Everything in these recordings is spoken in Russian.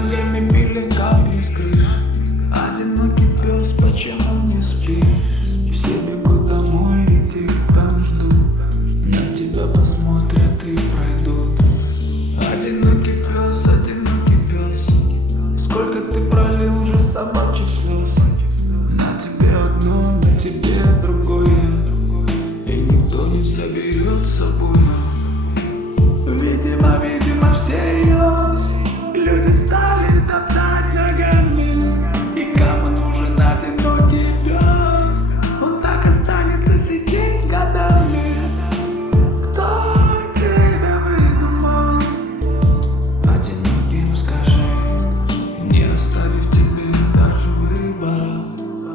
ногами били камни с крыш. Одинокий пес, почему не спишь? Все бегут домой, ведь их там ждут. На тебя посмотрят и пройдут. Одинокий пес, сколько ты пролил уже собачьих слез. На тебе одно, на тебе другое, и никто не заберет с собой. Видимо, всерьез люди стали топтать ногами. И кому нужен одинокий пес? Он так останется сидеть годами. Кто тебя выдумал? Одиноким скажи, не оставив тебе даже выбора.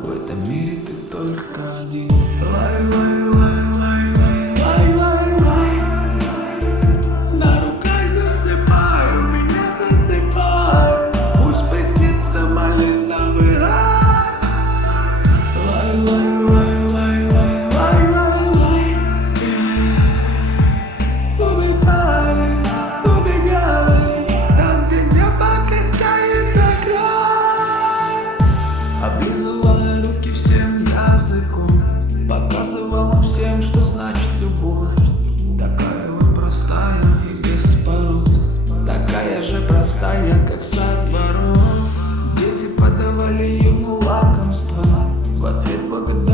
В этом мире ты только один. Лай, лай, лай, лай, лай, лай, лай, лай. На руках засыпаю, меня засыпай. Пусть приснится малиновый рай. Лай, лай, лай, лай, лай, лай, лай, лай. Убегай, убегай, там, где небо кончается край. Облизывая руки всем языком, показывал всем, что значит любовь. Такая вот простая и без пород, такая же простая, как сад дворов. Дети подавали ему лакомство, в ответ благодаря